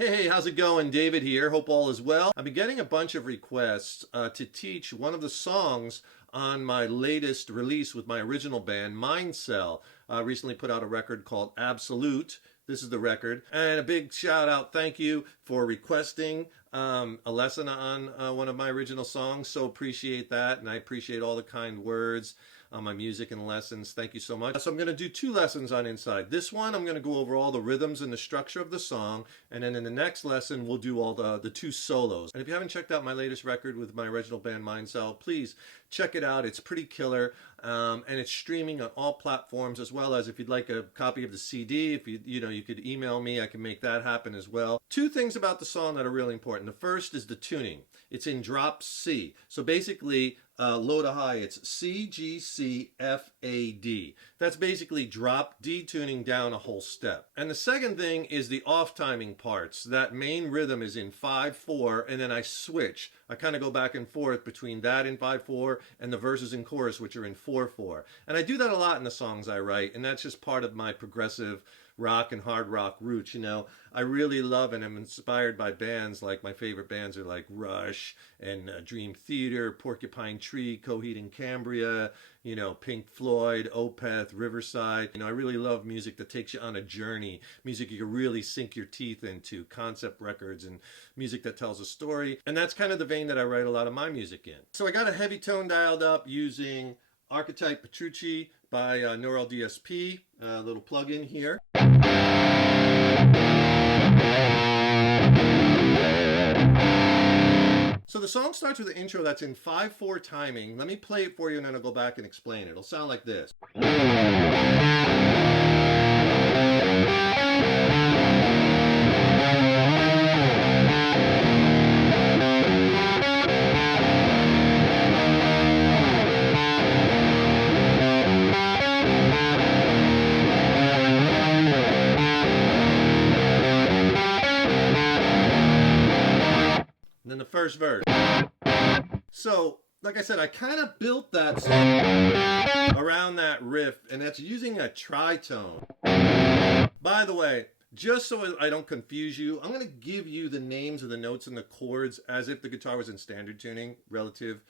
Hey, how's it going? David here. Hope all is well. I've been getting a bunch of requests to teach one of the songs on my latest release with my original band, Mind Cell. Recently put out a record called Absolute. This is the record. And a big shout out, thank you for requesting a lesson on one of my original songs. So appreciate that, and I appreciate all the kind words on my music and lessons. Thank you so much. So I'm going to do two lessons on Inside. This one, I'm going to go over all the rhythms and the structure of the song, and then in the next lesson, we'll do all the two solos. And if you haven't checked out my latest record with my original band, Mind Cell, please check it out. It's pretty killer, and it's streaming on all platforms, as well as if you'd like a copy of the CD, if you could email me, I can make that happen as well. Two things about the song that are really important. The first is the tuning. It's in drop C. So basically, low to high, it's C, G, C, F, A, D. That's basically drop D tuning down a whole step. And the second thing is the off timing parts. That main rhythm is in 5/4, and then I switch. I kind of go back and forth between that in 5/4 and the verses and chorus, which are in 4/4. And I do that a lot in the songs I write, and that's just part of my progressive rock and hard rock roots. I really love and am inspired by bands. Like my favorite bands are like Rush and Dream Theater, Porcupine Tree, Coheed and Cambria, Pink Floyd, Opeth, Riverside. I really love music that takes you on a journey, music you can really sink your teeth into, concept records and music that tells a story. And that's kind of the vein that I write a lot of my music in. So I got a heavy tone dialed up using Archetype Petrucci by Neural DSP, a little plug-in here. So the song starts with an intro that's in 5/4 timing. Let me play it for you and then I'll go back and explain it. It'll sound like this. Then the first verse. So, like I said, I kind of built that song around that riff, and that's using a tritone. By the way, just so I don't confuse you, I'm going to give you the names of the notes and the chords as if the guitar was in standard tuning, relative,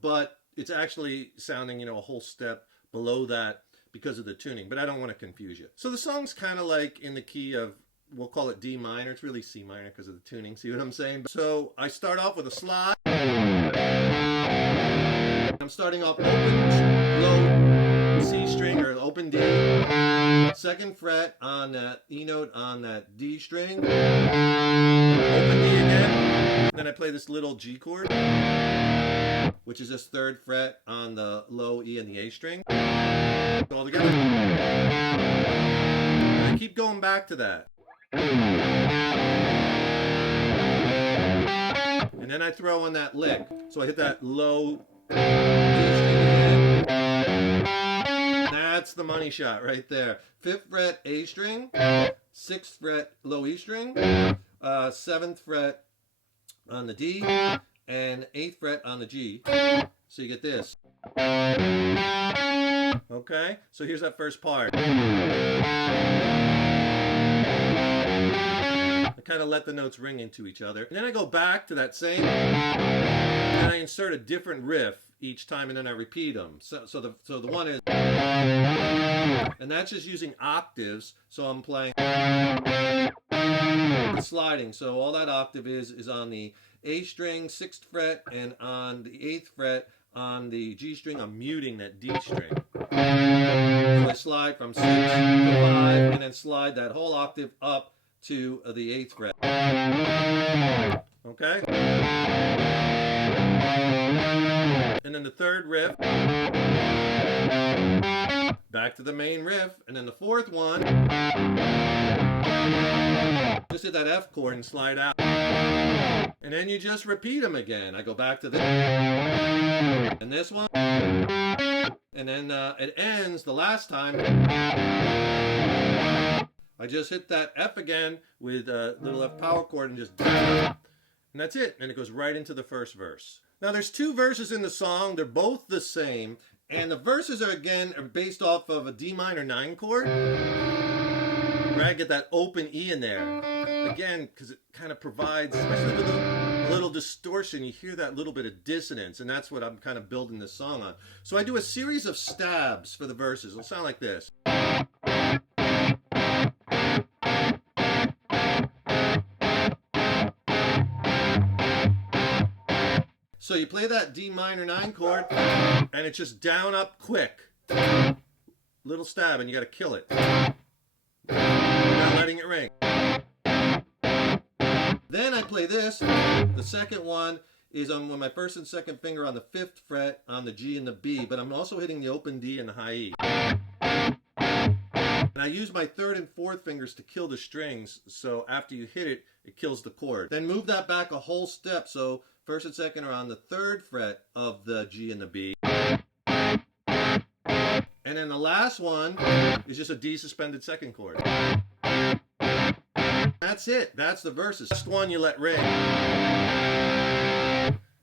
but it's actually sounding, a whole step below that because of the tuning, but I don't want to confuse you. So the song's kind of like in the key of, we'll call it D minor. It's really C minor because of the tuning. See what I'm saying? So I start off with a slide. I'm starting off open, low C string or open D. Second fret on that E note on that D string. Open D again. Then I play this little G chord, which is this third fret on the low E and the A string. All together. And I keep going back to that. And then I throw in that lick. So I hit that low D string again. That's the money shot right there. 5th fret A string, 6th fret low E string, 7th fret on the D, and 8th fret on the G. So you get this. Okay, so here's that first part. Kind of let the notes ring into each other. And then I go back to that same, and I insert a different riff each time, and then I repeat them. So the one is, and that's just using octaves. So I'm playing sliding. So all that octave is on the A string, 6th fret, and on the 8th fret on the G string, I'm muting that D string. So I slide from 6 to 5, and then slide that whole octave up to the 8th fret. Okay? And then the third riff, back to the main riff, and then the fourth one, just hit that F chord and slide out. And then you just repeat them again. I go back to this, and this one, and then it ends the last time. I just hit that F again with a little F power chord and just, and that's it. And it goes right into the first verse. Now there's two verses in the song. They're both the same. And the verses are based off of a D minor 9 chord. Right? Get that open E in there. again, because it kind of provides, especially with a little distortion, you hear that little bit of dissonance, and that's what I'm kind of building this song on. So I do a series of stabs for the verses. It'll sound like this. So you play that D minor 9 chord, and it's just down, up, quick. Little stab, and you got to kill it. Not letting it ring. Then I play this. The second one is on my first and second finger on the 5th fret on the G and the B, but I'm also hitting the open D and the high E. And I use my 3rd and 4th fingers to kill the strings, so after you hit it, it kills the chord. Then move that back a whole step, so 1st and 2nd are on the 3rd fret of the G and the B. And then the last one is just a D suspended 2nd chord. That's it. That's the verses. Last one you let ring.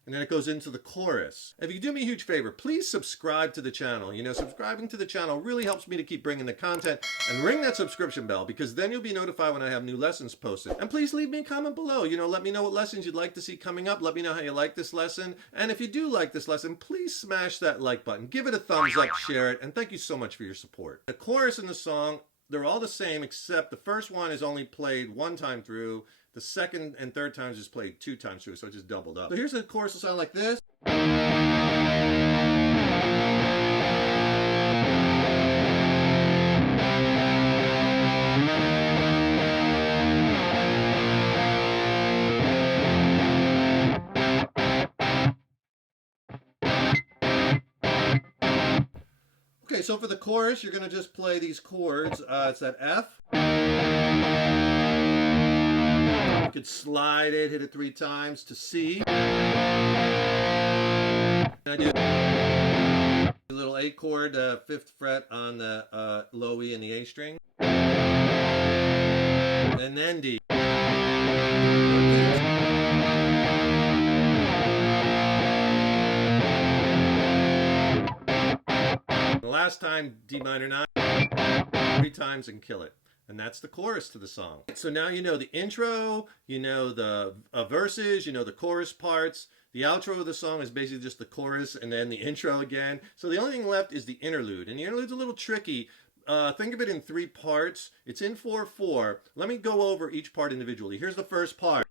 And then it goes into the chorus. If you could do me a huge favor, please subscribe to the channel. You know, subscribing to the channel really helps me to keep bringing the content, and ring that subscription bell, because then you'll be notified when I have new lessons posted. And please leave me a comment below. You know, let me know what lessons you'd like to see coming up. Let me know how you like this lesson. And if you do like this lesson, please smash that like button. Give it a thumbs up, share it, and thank you so much for your support. The chorus in the song, they're all the same, except the first one is only played 1 time through. The 2nd and 3rd times is played 2 times through, so it just doubled up. So here's the chorus will sound like this. Okay, so for the chorus, you're going to just play these chords. It's that F. You could slide it, hit it 3 times to C. And I do a little A chord, 5th fret on the low E and the A string. And then D. The last time, D minor 9, 3 times and kill it. And that's the chorus to the song. So now you know the intro, you know the verses, you know the chorus parts. The outro of the song is basically just the chorus and then the intro again. So the only thing left is the interlude. And the interlude's a little tricky. Think of it in 3 parts. It's in 4/4. Let me go over each part individually. Here's the first part.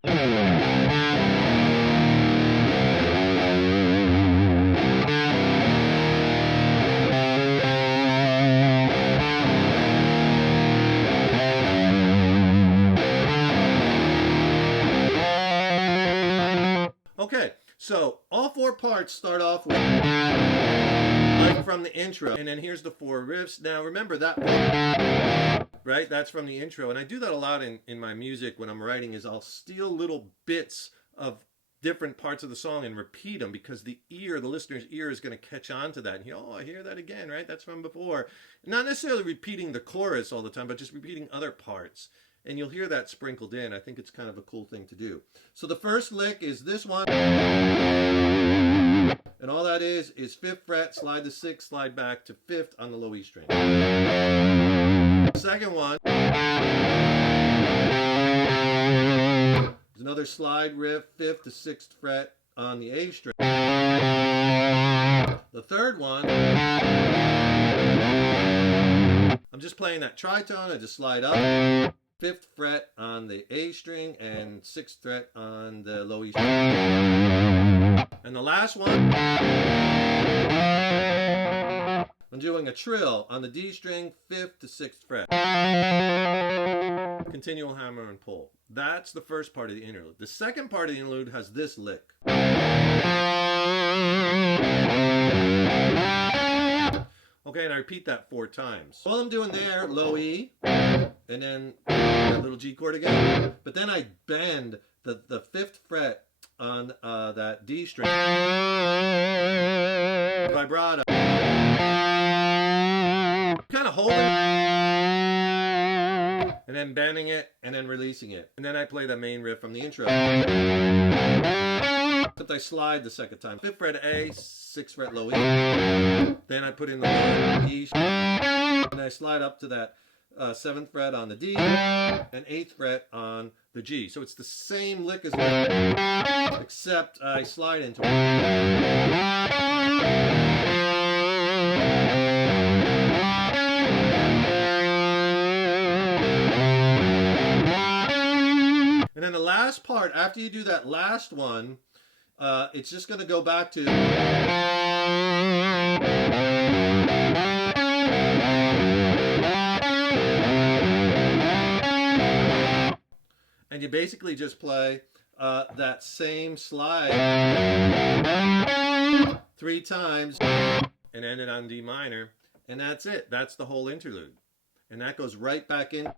Okay, so all 4 parts start off with like from the intro, and then here's the 4 riffs. Now remember that part, right? That's from the intro, and I do that a lot in my music when I'm writing. Is I'll steal little bits of different parts of the song and repeat them, because the listener's ear is going to catch on to that. And oh, I hear that again, right? That's from before. Not necessarily repeating the chorus all the time, but just repeating other parts. And you'll hear that sprinkled in. I think it's kind of a cool thing to do. So the first lick is this one. And all that is 5th fret, slide to 6th, slide back to 5th on the low E string. The second one is another slide riff, 5th to 6th fret on the A string. The third one, I'm just playing that tritone. I just slide up. 5th fret on the A string and 6th fret on the low E string. And the last one, I'm doing a trill on the D string, 5th to 6th fret. Continual hammer and pull. That's the first part of the interlude. The second part of the interlude has this lick. Okay, and I repeat that 4 times. All I'm doing there, low E, and then that little G chord again. But then I bend the 5th fret on that D string. Vibrato. Kind of holding and then bending it and then releasing it. And then I play the main riff from the intro. Except I slide the second time. 5th fret A, 6th fret low E. Then I put in the low E, and I slide up to that 7th fret on the D and 8th fret on the the G. So it's the same lick as that, except I slide into it. And then the last part, after you do that last one, it's just going to go back to... And you basically just play that same slide 3 times and end it on D minor. And that's it. That's the whole interlude. And that goes right back in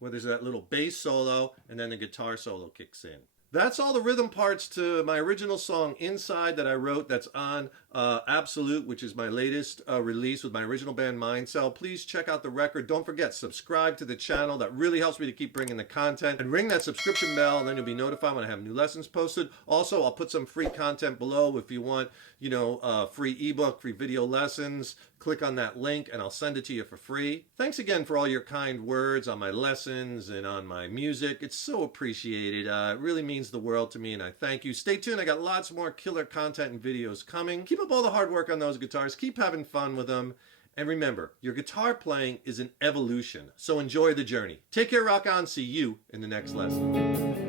where there's that little bass solo and then the guitar solo kicks in. That's all the rhythm parts to my original song Inside that I wrote that's on Absolute, which is my latest release with my original band Mindcell. Please check out the record. Don't forget, subscribe to the channel. That really helps me to keep bringing the content. And ring that subscription bell and then you'll be notified when I have new lessons posted. Also, I'll put some free content below if you want, you know, free ebook, free video lessons. Click on that link and I'll send it to you for free. Thanks again for all your kind words on my lessons and on my music. It's so appreciated. It really means the world to me and I thank you. Stay tuned. I got lots more killer content and videos coming. Keep up all the hard work on those guitars. Keep having fun with them. And remember, your guitar playing is an evolution. So enjoy the journey. Take care, rock on. See you in the next lesson.